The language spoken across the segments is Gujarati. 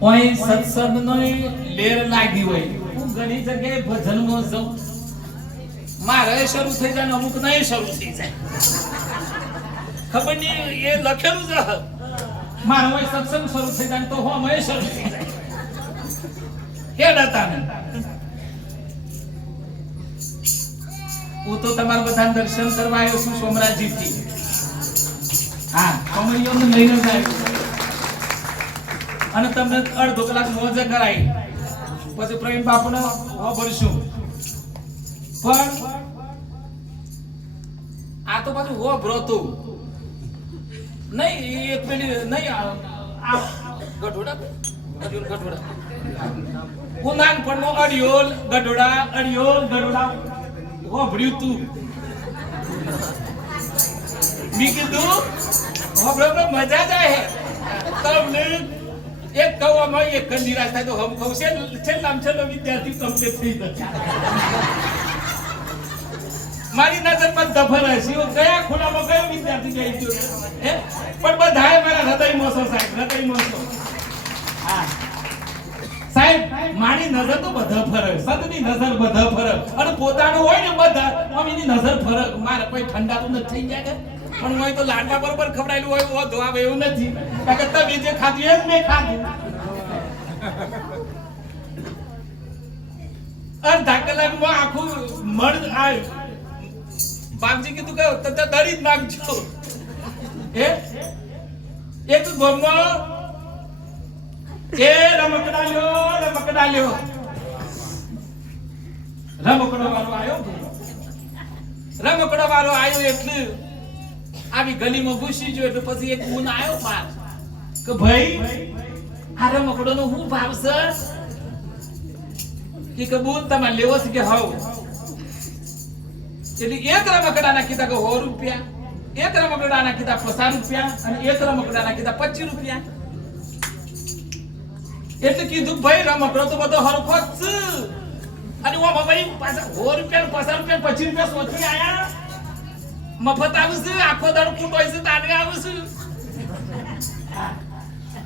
ઓય સત્સંગનો લેર લાગી હોય હું ઘણી જગ્યાએ ભજનમાં જાઉં મારે શરૂ થઈ જાય અમુક નહીં શરૂ થઈ જાય ખબર નહીં એ લખેલું છે મારે ઓય સત્સંગ શરૂ થઈ જાય તો હું અમે શરૂ થઈ જાય કેડા તાને હું તો તમારા બધા દર્શન કરવા આવ્યો છું સોમરાજજીથી હા કોમળીઓને લઈને જાય અને તમને અડધો કલાક મોજ કરાઈ પછી પ્રવીણ બાપુને ભરશું પણ આ તો પાછું હો ભરોતું નહીં એક પેલી નહીં આ ગઢોડા હું નાનપણમાં અડિયોલ ગઢોડા હો ભર્યું તું મી કીધું હો બરાબર મજા જાય તમને એક કવામાં એક નિરાશ થાય તો હમ કહું છેલ્લો વિદ્યાર્થી કમ્પ્લીટ થઈ જશે મારી નજર પર દફર હશે કયા ખૂણામાં કયો વિદ્યાર્થી જઈ ગયો હે પણ બધાએ મારા હૃદયમાં છો સાહેબ હૃદયમાં છો હા સાહેબ મારી નજર તો બધા ફરક સતની નજર બધા ફરક અને પોતાનું હોય ને બધા એની નજર ફરક મારે કોઈ ઠંડા તો નથી થઈ જાય પણ હોય તો લાડવા બરોબર ખવડાયેલું હોય ઓ ધોવા એવું નથી કારણ કે તમે જે ખાધું એ જ મેં ખાધું અડધા કલાકમાં આખું મળ આવ્યું બાપજી કીધું કે તને દરી જ નાખજો એ એક ગોમમાં એ રમકડા લ્યો રમકડો વાળો આવ્યો એટલે આવી ગલીમાં ઘૂસી ગયો એટલે પછી એક ઊન આવ્યો પાર કે ભાઈ આ રમકડોનો શું ભાવ છે કે બૂન તમારે લેવો છે કે હવ એટલે એક રમકડાના કીધા કે 100 રૂપિયા એક રમકડાના કીધા 50 રૂપિયા અને એક રમકડાના કીધા 25 રૂપિયા એટલે કીધું ભાઈ રમકડો તો બધો હરખો જ છે અને ઓ ભાઈ પાછા 100 રૂપિયા 50 રૂપિયા 25 રૂપિયા સોચી આયા મફત આવું છે આખો દાડો કૂટ હોય છે તાને આવું છે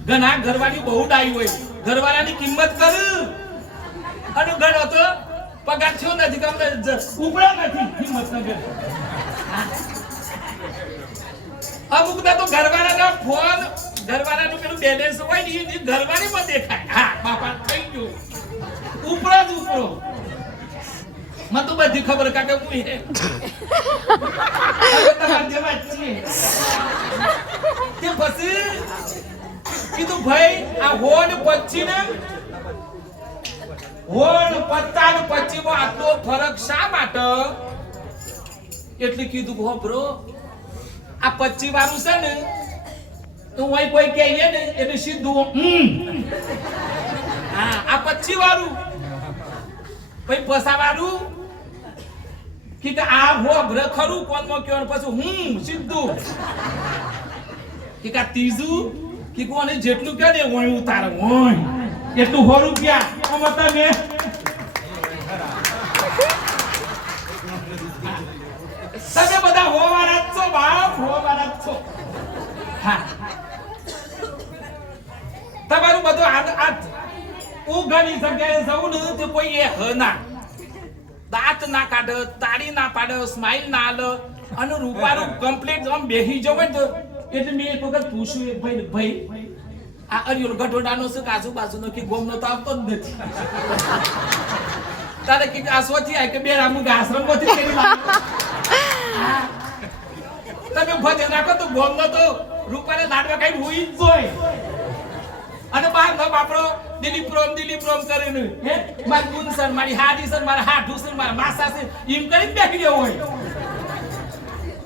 ઘણા ઘરવાળી બહુ ડાઈ હોય ઘરવાળાની કિંમત કર અને ઘણો તો પગાર થયો નથી તમને ઉપડા નથી કિંમત ન કરે અમુક તો ઘરવાળાના ફોન ઘરવાળાનું પેલું બેલેન્સ હોય ને એ ઘરવાળીમાં દેખાય હા બાપા થઈ ગયો ઉપરો જ ઉપરો મને તો બધી ખબર કાકે હું હે તમાર જેવા જ છે તે પછી કીધું ભાઈ આ હોડ પચ્છી ને હોડ પત્તા ને પચ્છી માં આટલો ફરક શા માટે એટલે કીધું હો બ્રો આ પચ્છી વાળું છે ને તો હું કોઈ કહીએ ને એટલે સીધું હા આ પચ્છી વાળું ભાઈ પસા વાળું કે આ હો બ્ર ખરું કોનમાં કયો પછી સીધું કે આ ત્રીજું કે કોને જેટલું કે ને ઓય ઉતાર ઓય એટલું 100 રૂપિયા આમાં તમે બધા હોવાના છો બાપ હોવાના છો હા તમારું બધું આ હું ઘણી જગ્યાએ જાઉં ને તો કોઈ એ હના દાંત ના કાઢે તાળી ના પાડે સ્માઈલ ના આલે અને રૂપારું કમ્પ્લીટ આમ બેહી જવું તો એટલે મેં એક વખત પૂછ્યું એક ભાઈ આ અરિયોલ ગઢોડાનો છે કે આજુબાજુનો કે ગોમનો તો આવતો જ નથી તારે કે આસવાથી આ કે બે રામુ આશ્રમ માંથી કરી તમે ભજન રાખો તો ગોમનો તો રૂપાને લાડવા કઈ હોઈ જ જોય અને બાર ન બાપડો દિલીપ પ્રોમ કરીને હે મારી ગુણ સર મારી હાડી સર મારા હાઠું સર મારા માસા સર એમ કરીને બેઠી ગયો હોય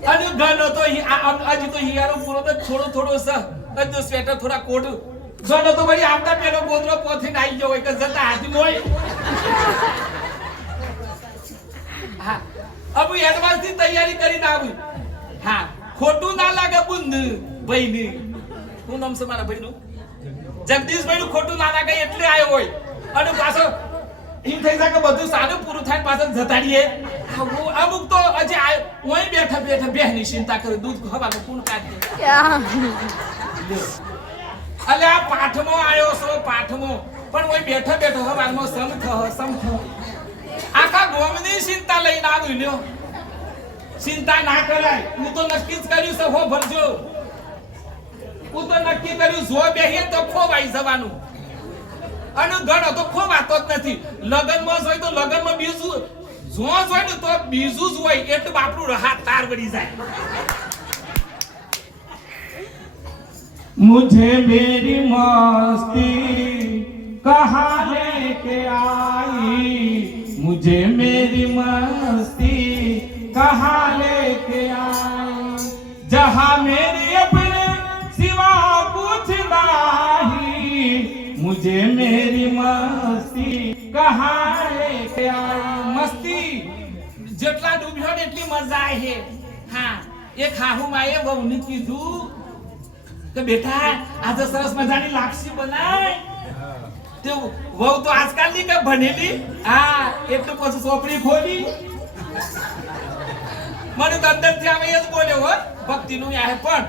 અને ગનો તો હજી તો હિયારો પૂરો તો થોડો સર અજો સ્વેટર થોડા કોટ ગનો તો વળી આવતા પેલો ગોદરો પોથીને આવી ગયો હોય કે જતા હાથી હોય હા અબુ એડવાન્સ થી તૈયારી કરીને આવી હા ખોટું ના લાગે બુંદ ભાઈ ની શું નામ છે મારા ભાઈ નું જગદીશભાઈ નું ખોટું ના લાગે એટલે આવ્યો હોય અને પાછો એમ થઈ જાય કે બધું સારું પૂરું થાય પાછળ જતાડીએ અમુક તો હજી ઓય બેઠા બેની ચિંતા કરે દૂધ ખવાનું કોણ કાઢે અલે આ પાઠમાં આવ્યો છો પાઠમાં પણ ઓય બેઠો બેઠો હવારમાં સમથ આખા ગોમની ચિંતા લઈને આવ્યો લ્યો ચિંતા ના કરાય હું તો નક્કી જ કર્યું છે હો ભરજો હું તો નક્કી કર્યું જો બેહીએ તો ખોવાઈ જવાનું અને ગણો તો ખોવાતો જ નથી લગનમાં જોઈ તો લગનમાં બીજું જો જોઈ ને તો બીજું જ હોય એટલું બાપરું હાથ તાર વળી જાય मुझे मेरी मस्ती कहाँ लेके आई मुझे मेरी मस्ती कहाँ लेके आई जहाँ मेरे अपने सिवा कुछ नहीं मुझे मेरी मस्ती कहाँ लेके आई मस्ती જેટલા ડૂબ્યો ને એટલી મજા આવે હા એક હાહુ માએ વહુને કીધું કે બેટા આજે સરસ મજાની લાપસી બનાય તે વહુ તો આજકાલની કે ભણેલી હા એટલે પછી ચોપડી ખોલી મને તો અંદરથી આવે જ બોલ્યો હો ભક્તિનું આ પણ